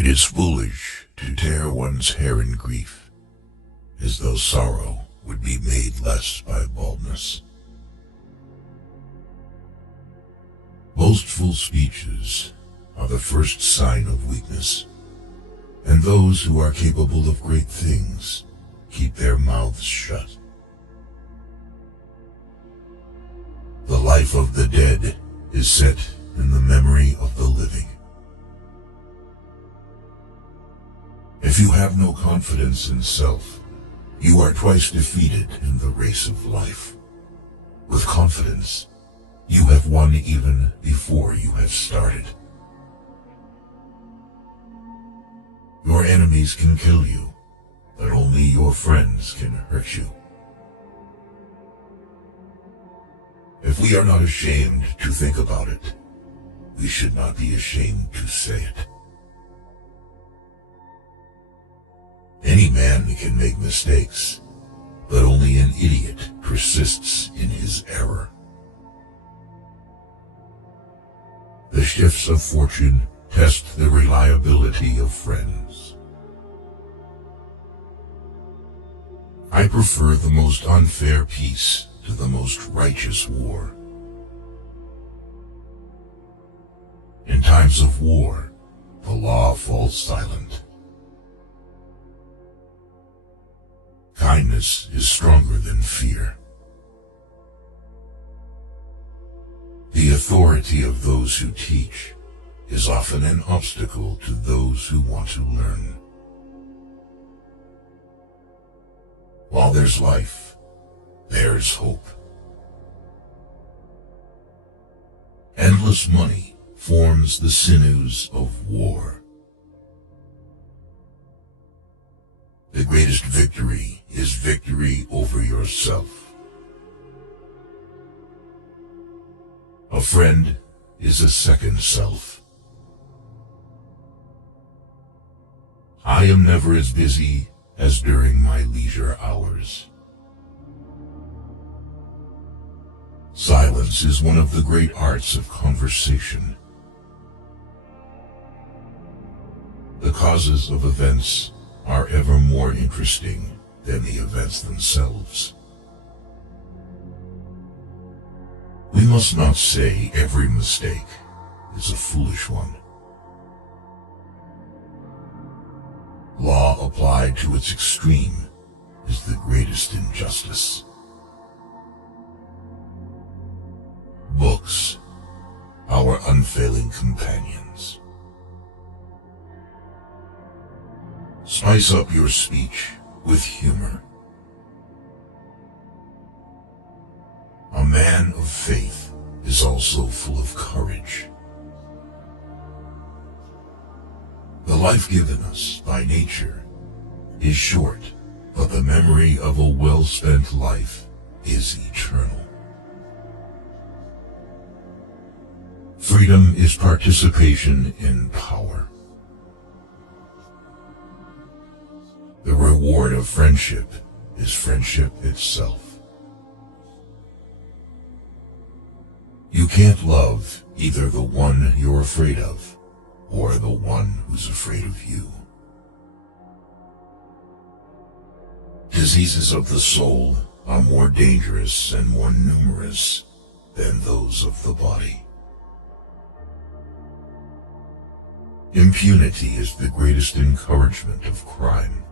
It is foolish to tear one's hair in grief, as though sorrow would be made less by baldness. Boastful speeches are the first sign of weakness, and those who are capable of great things keep their mouths shut. The life of the dead is set in the memory of the living. If you have no confidence in self, you are twice defeated in the race of life. With confidence, you have won even before you have started. Your enemies can kill you, but only your friends can hurt you. If we are not ashamed to think about it, we should not be ashamed to say it. Any man can make mistakes, but only an idiot persists in his error. The shifts of fortune test the reliability of friends. I prefer the most unfair peace to the most righteous war. In times of war, the law falls silent. Kindness is stronger than fear. The authority of those who teach is often an obstacle to those who want to learn. While there's life, there's hope. Endless money forms the sinews of war. The greatest victory is victory over yourself. A friend is a second self. I am never as busy as during my leisure hours. Silence is one of the great arts of conversation. The causes of events are ever more interesting than the events themselves. We must not say every mistake is a foolish one. Law applied to its extreme is the greatest injustice. Books, our unfailing companions. Spice up your speech with humor. A man of faith is also full of courage. The life given us by nature is short, but the memory of a well-spent life is eternal. Freedom is participation in power. The reward of friendship is friendship itself. You can't love either the one you're afraid of or the one who's afraid of you. Diseases of the soul are more dangerous and more numerous than those of the body. Impunity is the greatest encouragement of crime.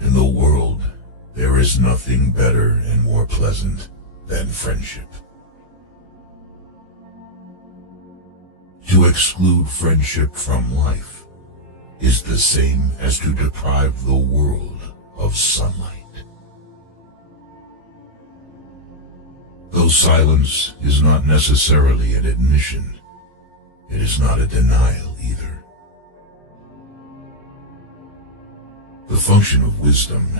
In the world, there is nothing better and more pleasant than friendship. To exclude friendship from life is the same as to deprive the world of sunlight. Though silence is not necessarily an admission, it is not a denial either. The function of wisdom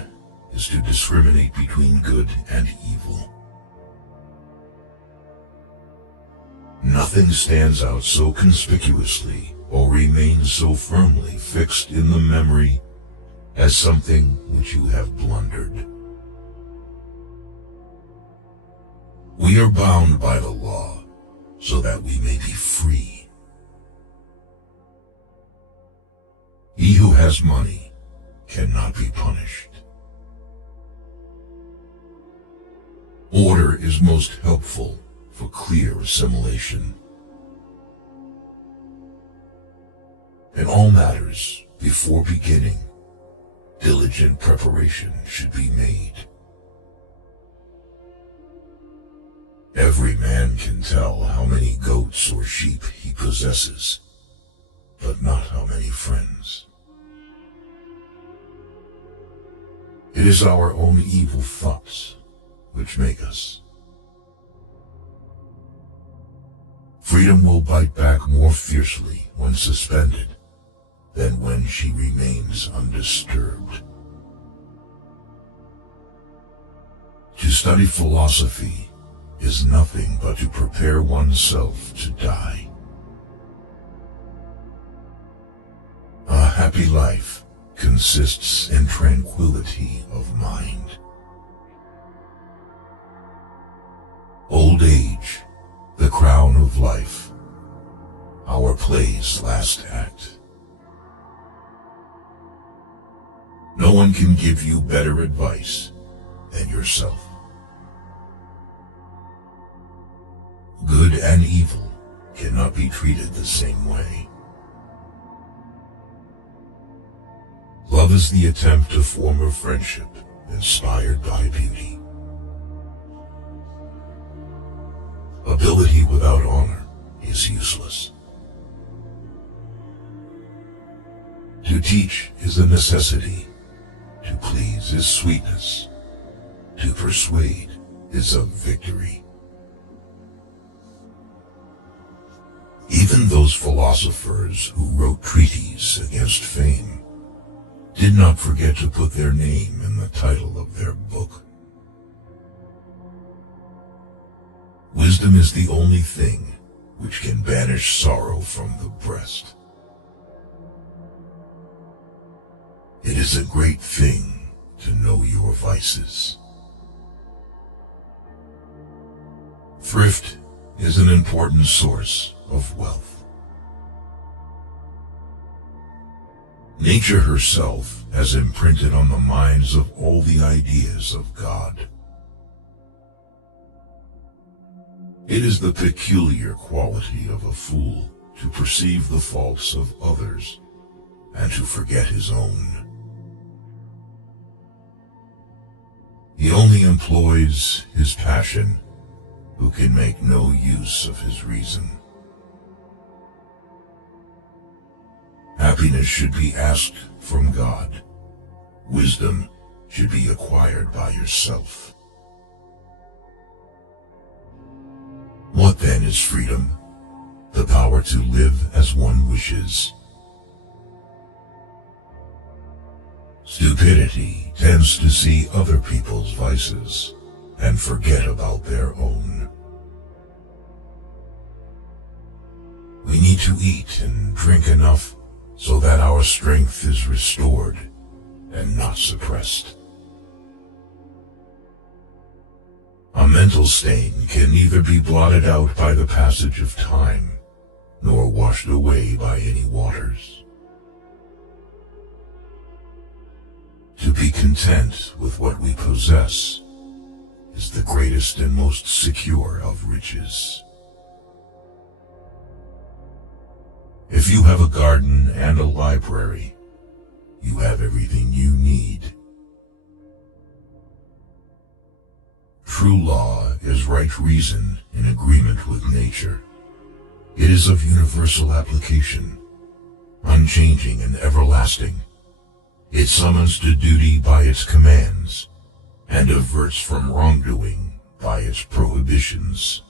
is to discriminate between good and evil. Nothing stands out so conspicuously or remains so firmly fixed in the memory as something which you have blundered. We are bound by the law so that we may be free. has money cannot be punished. Order is most helpful for clear assimilation. In all matters, before beginning, diligent preparation should be made. Every man can tell how many goats or sheep he possesses, but not how many friends. It is our own evil thoughts which make us. Freedom will bite back more fiercely when suspended than when she remains undisturbed. To study philosophy is nothing but to prepare oneself to die. A happy life consists in tranquility of mind. Old age, the crown of life, our play's last act. No one can give you better advice than yourself. Good and evil cannot be treated the same way. Love is the attempt to form a friendship inspired by beauty. Ability without honor is useless. To teach is a necessity. To please is sweetness. To persuade is a victory. Even those philosophers who wrote treatises against fame did not forget to put their name in the title of their book. Wisdom is the only thing which can banish sorrow from the breast. It is a great thing to know your vices. Thrift is an important source of wealth. Nature herself has imprinted on the minds of all the ideas of God. It is the peculiar quality of a fool to perceive the faults of others and to forget his own. He only employs his passion who can make no use of his reason. Happiness should be asked from God. Wisdom should be acquired by yourself. What then is freedom? The power to live as one wishes. Stupidity tends to see other people's vices and forget about their own. We need to eat and drink enough so that our strength is restored and not suppressed. A mental stain can neither be blotted out by the passage of time, nor washed away by any waters. To be content with what we possess is the greatest and most secure of riches. If you have a garden and a library, you have everything you need. True law is right reason in agreement with nature. It is of universal application, unchanging and everlasting. It summons to duty by its commands, and averts from wrongdoing by its prohibitions.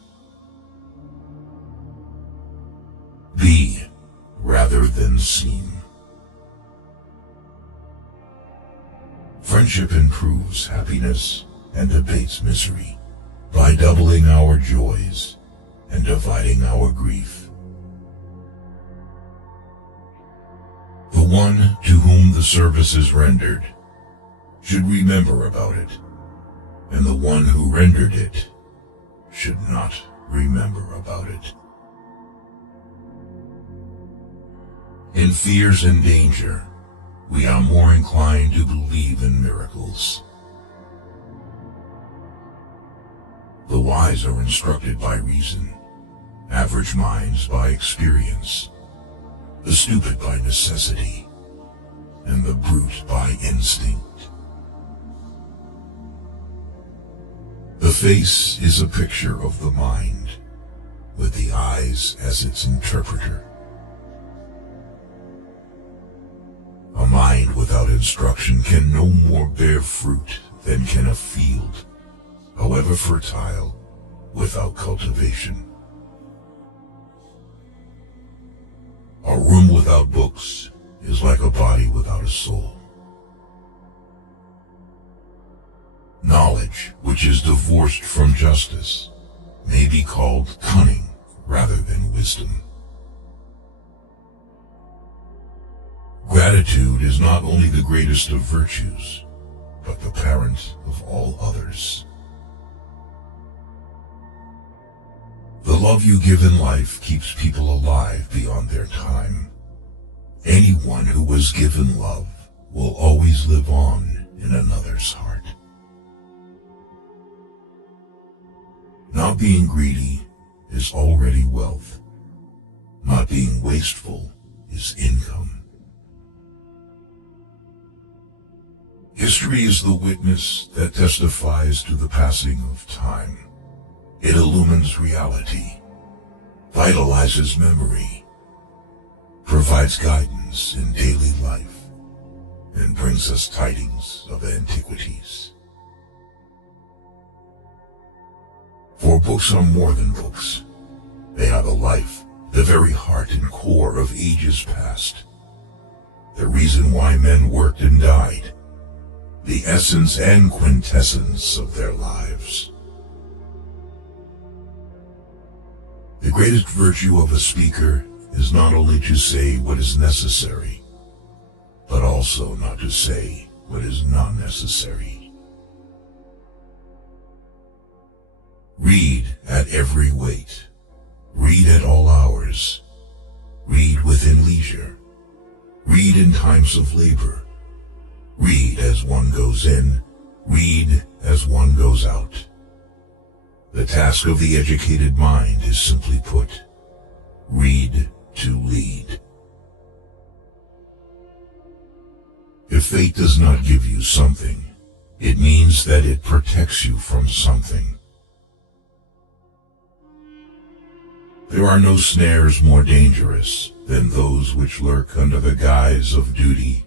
Be rather than seem. Friendship improves happiness and abates misery by doubling our joys and dividing our grief. The one to whom the service is rendered should remember about it, and the one who rendered it should not remember about it. In fears and danger, we are more inclined to believe in miracles. The wise are instructed by reason, average minds by experience, the stupid by necessity, and the brute by instinct. The face is a picture of the mind, with the eyes as its interpreter. A mind without instruction can no more bear fruit than can a field, however fertile, without cultivation. A room without books is like a body without a soul. Knowledge, which is divorced from justice, may be called cunning rather than wisdom. Gratitude is not only the greatest of virtues, but the parent of all others. The love you give in life keeps people alive beyond their time. Anyone who was given love will always live on in another's heart. Not being greedy is already wealth. Not being wasteful is income. History is the witness that testifies to the passing of time. It illumines reality, vitalizes memory, provides guidance in daily life, and brings us tidings of antiquities. For books are more than books. They are the life, the very heart and core of ages past. The reason why men worked and died. The essence and quintessence of their lives. The greatest virtue of a speaker is not only to say what is necessary, but also not to say what is not necessary. Read at every weight. Read at all hours. Read within leisure. Read in times of labor. Read as one goes in. Read as one goes out. The task of the educated mind is simply put, read to lead. If fate does not give you something, it means that it protects you from something. There are no snares more dangerous than those which lurk under the guise of duty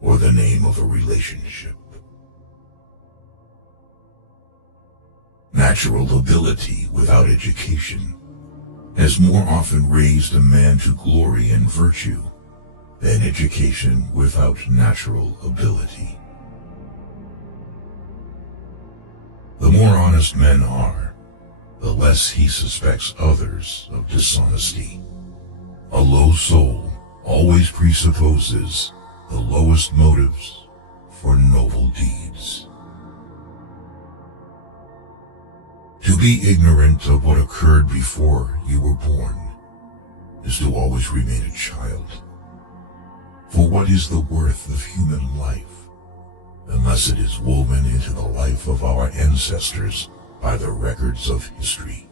or the name of a relationship. Natural ability without education has more often raised a man to glory and virtue than education without natural ability. The more honest men are, the less he suspects others of dishonesty. A low soul always presupposes the lowest motives for noble deeds. To be ignorant of what occurred before you were born is to always remain a child. For what is the worth of human life unless it is woven into the life of our ancestors by the records of history?